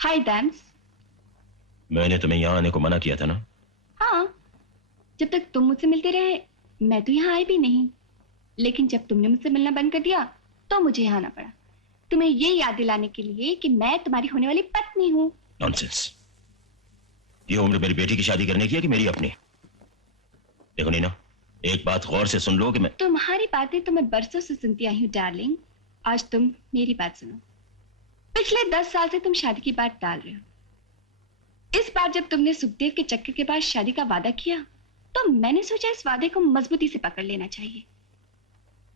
हाय dams. मैंने तुम्हें यहाँ आने को मना किया था ना? हाँ, जब तक तुम मुझसे मिलते रहे मैं तो यहाँ आई भी नहीं, लेकिन जब तुमने मुझसे मिलना बंद कर दिया तो मुझे यहाँ आना पड़ा, तुम्हें ये याद दिलाने के लिए कि मैं तुम्हारी होने वाली पत्नी हूँ। नॉनसेंस। ये उम्र मेरी बेटी की शादी करने की है कि मेरी अपनी? देखो नीना, एक बात गौर से सुन लो कि मैं तुम्हारी बातें तो मैं बरसों से सुनती आई हूँ डार्लिंग, आज तुम मेरी बात सुनो। पिछले 10 साल से तुम शादी की बात टाल रहे हो। इस बार जब तुमने सुखदेव के चक्कर के बाद शादी का वादा किया तो मैंने सोचा इस वादे को मजबूती से पकड़ लेना चाहिए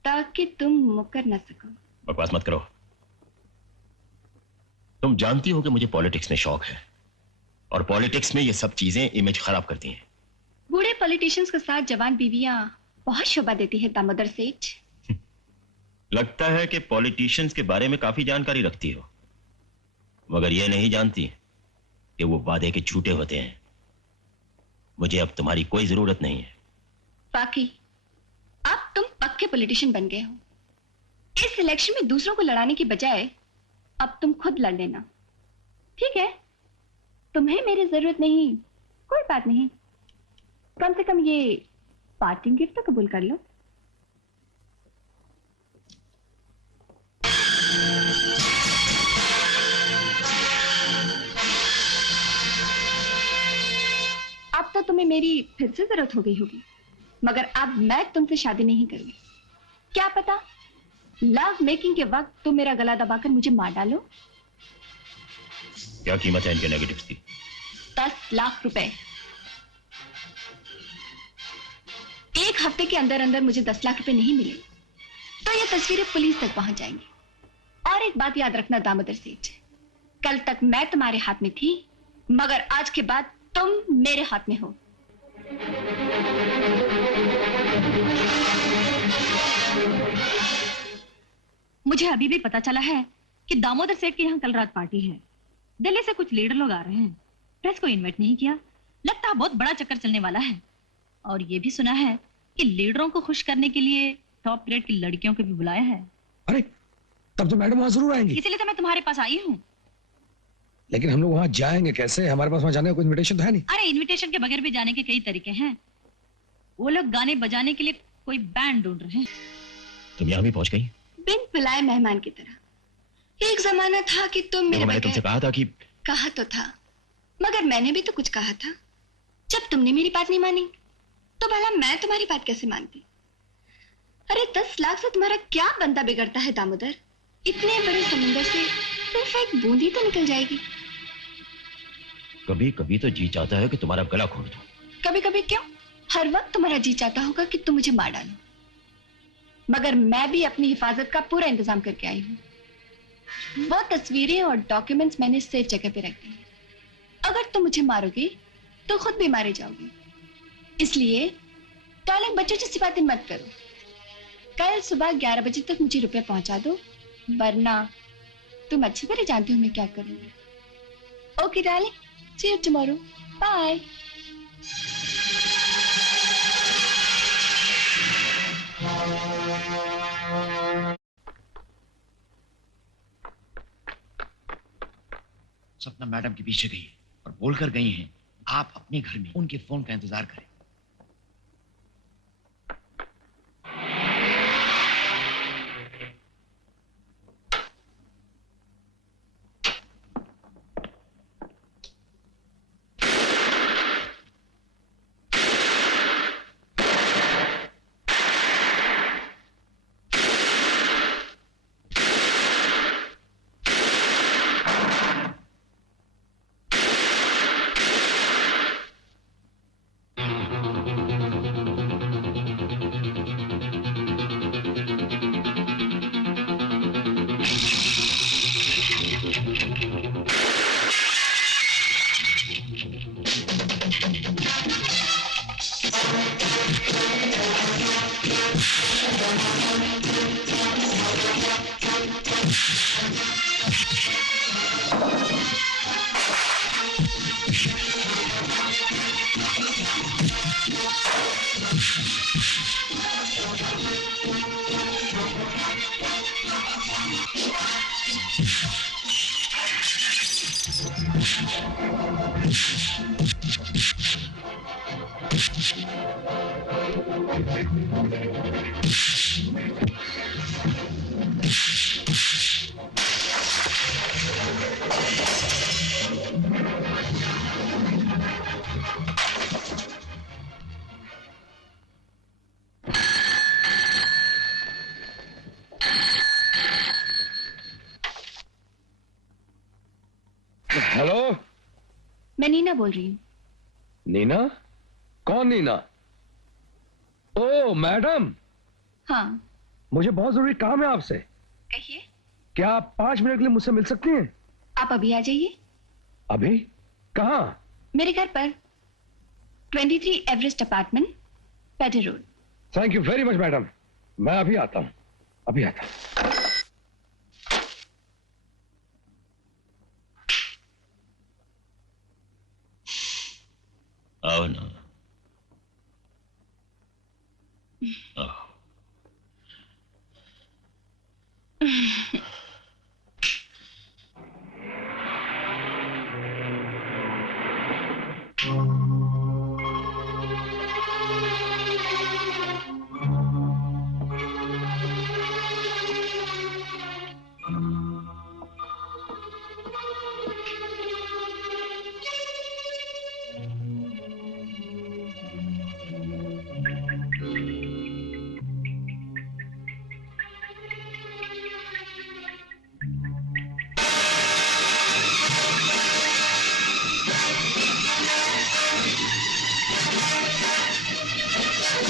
ताकि तुम मुकर न सको। बकवास मत करो। तुम जानती हो कि मुझे पॉलिटिक्स में शौक है और पॉलिटिक्स में ये सब चीजें इमेज खराब करती हैं। बूढ़े पॉलिटिशियंस के साथ जवान बीवियां बहुत शोभा देती है दामोदर सेठ। लगता है कि पॉलिटिशियंस के बारे में काफी जानकारी रखती हो, मगर ये नहीं जानती कि वो वादे के झूठे होते हैं। मुझे अब तुम्हारी कोई जरूरत नहीं है। बाकी अब तुम पक्के पॉलिटिशियन बन गए हो। इस इलेक्शन में दूसरों को लड़ाने की बजाय अब तुम खुद लड़ लेना, ठीक है? तुम्हें मेरी जरूरत नहीं, कोई बात नहीं। कम से कम ये पार्टिंग गिफ्ट तो कबूल कर लो। अब तो तुम्हें मेरी फिर से जरूरत हो गई होगी, मगर अब मैं तुमसे शादी नहीं करूंगी। क्या पता लव मेकिंग के वक्त तुम मेरा गला दबाकर मुझे मार डालो। क्या कीमत है इनके नेगेटिव्स की? 10 लाख रुपए। एक हफ्ते के अंदर अंदर मुझे 10 लाख रुपए नहीं मिले तो ये तस्वीरें पुलिस तक पहुंच जाएंगी। और एक बात याद रखना दामोदर सेठ, कल तक मैं तुम्हारे हाथ में थी, मगर आज के बाद तुम मेरे हाथ में हो। मुझे अभी भी पता चला है कि दामोदर सेठ के यहाँ कल रात पार्टी है। दिल्ली से कुछ लीडर लोग आ रहे हैं। प्रेस को इनवाइट नहीं किया, लगता है बहुत बड़ा चक्कर चलने वाला है। और ये भी सुना है कि लीडरों को खुश करने के लिए टॉप ग्रेड की लड़कियों को भी बुलाया है। अरे तब तो मैडम वहां जरूर आएंगी। इसीलिए तो मैं तुम्हारे पास आई हूँ। लेकिन हम लोग वहां जाएंगे कैसे? हमारे पास वहां जाने का कोई इनविटेशन तो है नहीं। अरे इनविटेशन के बगैर भी जाने के कई तरीके हैं। वो लोग गाने बजाने के लिए कोई बैंड ढूंढ रहे हैं। तुम यहाँ भी पहुंच गई? बिन बुलाए मेहमान की तरह। एक जमाना था कि तुम मेरे मैंने तुमसे कहा था कि कहा तो था, मगर मैंने भी तो कुछ कहा था। जब तुमने मेरी बात नहीं मानी तो भला मैं तुम्हारी बात कैसे मानती? अरे 10 लाख से तुम्हारा क्या बंदा बिगड़ता है दामोदर? इतने बड़े समुंदर से सिर्फ एक बूंदी तो निकल जाएगी। कभी कभी तो जी चाहता है कि तुम्हारा गला घोट दूं। कभी कभी क्यों, हर वक्त तुम्हारा जी चाहता होगा कि तुम मुझे मार डालो। मगर मैं भी अपनी हिफाजत का पूरा इंतजाम करके आई हूँ। वो तस्वीरें और डॉक्यूमेंट्स मैंने सेफ जगह पे रख दी हैं। अगर तुम मुझे मारोगे तो खुद भी मारे जाओगे। इसलिए डार्लिंग बच्चों जैसी बातें मत करो। कल सुबह 11 बजे तक मुझे रुपए पहुंचा दो, वरना तुम अच्छी तरह जानती हो मैं क्या करूंगी। Okay darling, see you tomorrow, bye. Sapna madam के पीछे गई है और बोलकर गई हैं आप अपने घर में उनके फोन का इंतजार करें। हेलो, मैं नीना बोल रही हूँ। नीना? कौन नीना? ओ मैडम, हाँ, मुझे बहुत जरूरी काम है आपसे। कहिए। क्या आप 5 मिनट के लिए मुझसे मिल सकती हैं? आप अभी आ जाइए। अभी? कहाँ? मेरे घर पर, 23 Everest apartment, Peddar road. Thank you very much madam, मैं अभी आता हूँ, अभी आता हूँ। आओ ना, आओ।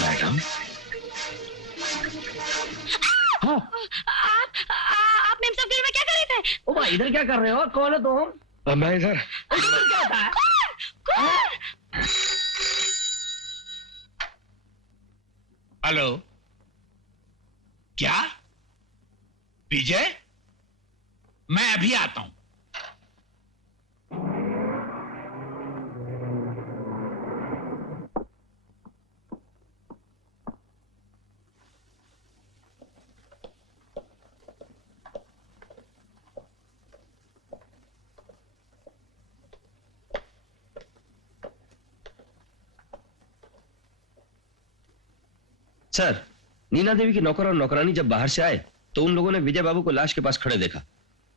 मैडम, हाँ, आप मेम साहब घर में क्या कर रहे थे? ओ भाई इधर क्या कर रहे हो? कौन है तुम? मैं इधर। इधर क्या होता है? हेलो, क्या विजय? मैं अभी आता हूं। सर, नीना देवी के नौकर और नौकरानी जब बाहर से आए तो उन लोगों ने विजय बाबू को लाश के पास खड़े देखा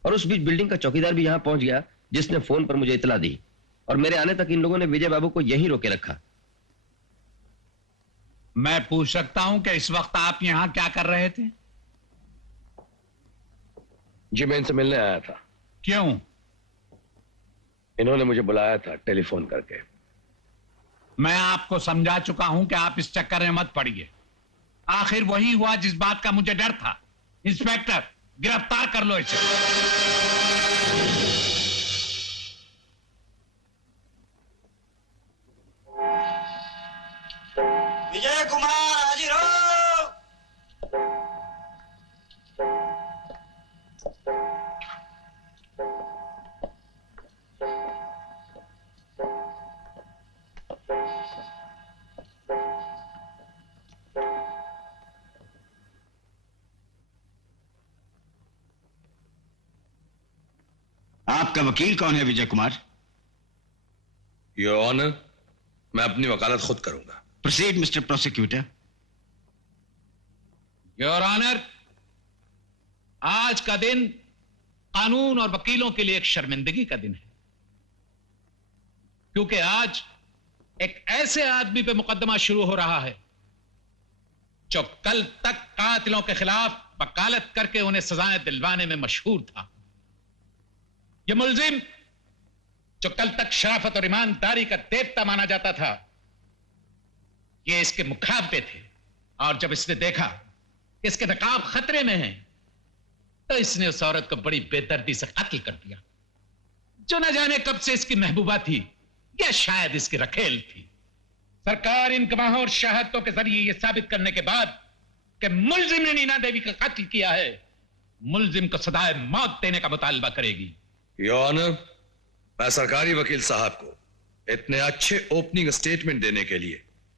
और उस बीच बिल्डिंग का चौकीदार भी यहां पहुंच गया, जिसने फोन पर मुझे इतला दी और मेरे आने तक इन लोगों ने विजय बाबू को यहीं रोके रखा। मैं पूछ सकता हूं कि इस वक्त आप यहां क्या कर रहे थे? जी मैं इनसे मिलने आया था। क्यों? इन्होंने मुझे बुलाया था टेलीफोन करके। मैं आपको समझा चुका हूं कि आप इस चक्कर में मत पड़िए। आखिर वही हुआ जिस बात का मुझे डर था। इंस्पेक्टर, गिरफ्तार कर लो इसे। विजय कुमार हाजिर हो। आपका वकील कौन है विजय कुमार? योर ऑनर, मैं अपनी वकालत खुद करूंगा। Proceed mister prosecutor. Your honour, आज का दिन कानून और वकीलों के लिए एक शर्मिंदगी का दिन है, क्योंकि आज एक ऐसे आदमी पे मुकदमा शुरू हो रहा है जो कल तक कातिलों के खिलाफ वकालत करके उन्हें सजाएं दिलवाने में मशहूर था। यह मुलजिम जो कल तक शराफत और ईमानदारी का देवता माना जाता था, ये इसके मुखाबे थे, और जब इसने देखा कि इसके नकाब खतरे में हैं, तो इसने उस औरत को बड़ी बेदर्दी से कत्ल कर दिया, जो न जाने कब से इसकी महबूबा थी या शायद इसकी रखेल थी। सरकार इन गवाहों और शहादतों के जरिए यह साबित करने के बाद कि मुलजिम ने नीना देवी का कत्ल किया है, मुलजिम को सदाए मौत देने का मुतालबा करेगी। योर ऑनर, मैं सरकारी वकील साहब को इतने अच्छे ओपनिंग स्टेटमेंट देने के लिए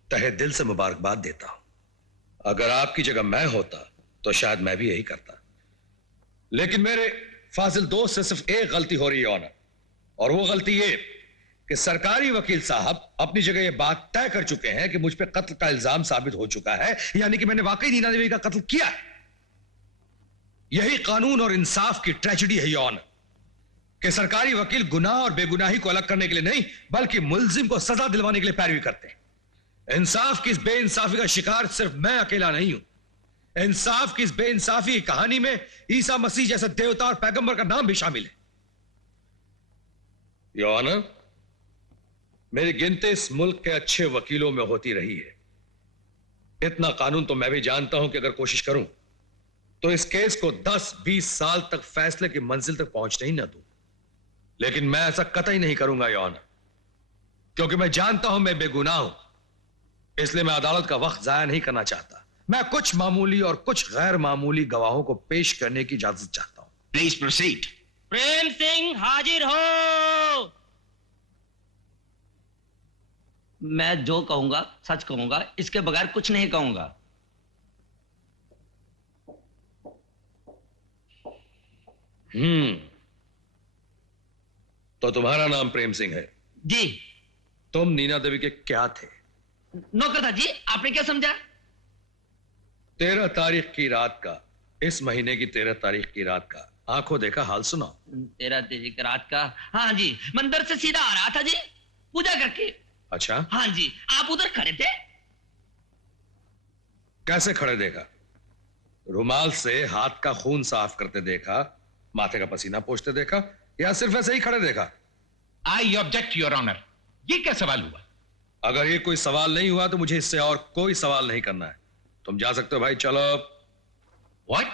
तहे दिल से मुबारकबाद देता हूं। अगर आपकी जगह मैं होता तो शायद मैं भी यही करता, लेकिन मेरे फाजिल दोस्त से सिर्फ एक गलती हो रही है ऑनर, और वो गलती ये कि सरकारी वकील साहब अपनी जगह ये बात तय कर चुके हैं कि मुझ पे कत्ल का इल्जाम साबित हो चुका है, यानी कि मैंने वाकई नीना देवी का कत्ल किया है। यही कानून और इंसाफ की ट्रेजेडी है योर ऑनर, कि सरकारी वकील गुनाह और बेगुनाही को अलग करने के लिए नहीं बल्कि मुल्जिम को सजा दिलवाने के लिए पैरवी करते हैं। इंसाफ की इस बेइंसाफी का शिकार सिर्फ मैं अकेला नहीं हूं। इंसाफ की इस बेइंसाफी की कहानी में ईसा मसीह जैसे देवता और पैगंबर का नाम भी शामिल है। योर ऑनर, मेरी गिनती इस मुल्क के अच्छे वकीलों में होती रही है। इतना कानून तो मैं भी जानता हूं कि अगर कोशिश करूं तो इस केस को 10-20 साल तक फैसले की मंजिल तक पहुंचने ही ना दूं, लेकिन मैं ऐसा कतई नहीं करूंगा योर ऑनर, क्योंकि मैं जानता हूं मैं बेगुनाह हूं, इसलिए मैं अदालत का वक्त जाया नहीं करना चाहता। मैं कुछ मामूली और कुछ गैर मामूली गवाहों को पेश करने की इजाजत चाहता हूं। Please proceed. प्रेम सिंह हाजिर हो। मैं जो कहूंगा सच कहूंगा, इसके बगैर कुछ नहीं कहूंगा। तो तुम्हारा नाम प्रेम सिंह है? जी। तुम नीना देवी के क्या थे? नौकर था जी। आपने क्या समझा? 13 तारीख की रात का, इस महीने की 13 तारीख की रात का आंखों देखा हाल सुनाओ। 13 तारीख रात का, हाँ जी, मंदिर से सीधा आ रहा था जी, पूजा करके। अच्छा, हाँ जी। आप उधर खड़े थे? कैसे खड़े देखा? रुमाल से हाथ का खून साफ करते देखा, माथे का पसीना पोंछते देखा, या सिर्फ ऐसे ही खड़े देखा? I object your honour. ये क्या सवाल हुआ? अगर ये कोई सवाल नहीं हुआ तो मुझे इससे और कोई सवाल नहीं करना है। तुम जा सकते हो भाई, चलो। व्हाट?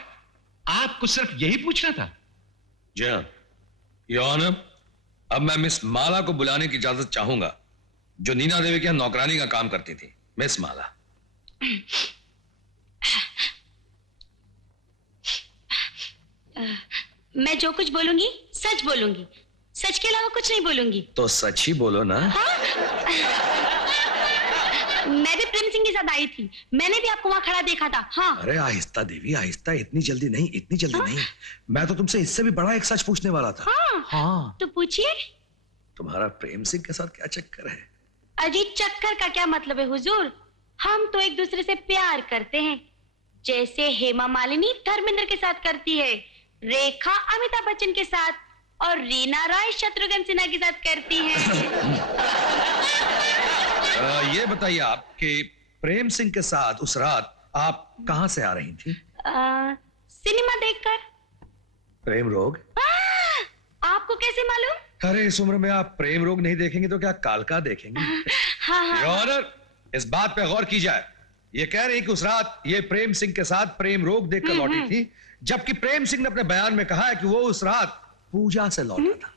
आपको सिर्फ यही पूछना था? जी हाँ योर ऑनर, अब मैं मिस माला को बुलाने की इजाजत चाहूंगा, जो नीना देवी के यहां नौकरानी का काम करती थी। मिस माला। मैं जो कुछ बोलूंगी सच बोलूंगी, सच के अलावा कुछ नहीं बोलूंगी। तो सच ही बोलो ना। मैं भी प्रेम सिंह के साथ आई थी, मैंने भी आपको वहां खड़ा देखा था। हाँ। अरे आहिस्ता देवी, आहिस्ता, इतनी जल्दी नहीं, इतनी जल्दी नहीं। मैं तो तुमसे इससे भी बड़ा एक सच पूछने वाला था। हाँ। तो पूछिए। तुम्हारा प्रेम सिंह के साथ क्या चक्कर है? अजी चक्कर का क्या मतलब है हुजूर? हम तो एक दूसरे से प्यार करते हैं, जैसे हेमा मालिनी धर्मेंद्र के साथ करती है, रेखा अमिताभ बच्चन के साथ, और रीना रॉय शत्रुघ्न सिन्हा के साथ करती है। ये बताइए आप कि प्रेम सिंह के साथ उस रात आप कहां से आ रही थी? सिनेमा देखकर। प्रेम रोग? आपको कैसे मालूम? अरे इस उम्र में आप प्रेम रोग नहीं देखेंगे तो क्या कालका देखेंगे? हाँ। योर ऑनर, इस बात पे गौर की जाए। ये कह रही कि उस रात ये प्रेम सिंह के साथ प्रेम रोग देखकर लौटी थी, जबकि प्रेम सिंह ने अपने बयान में कहा है कि वो उस रात पूजा से लौटा था।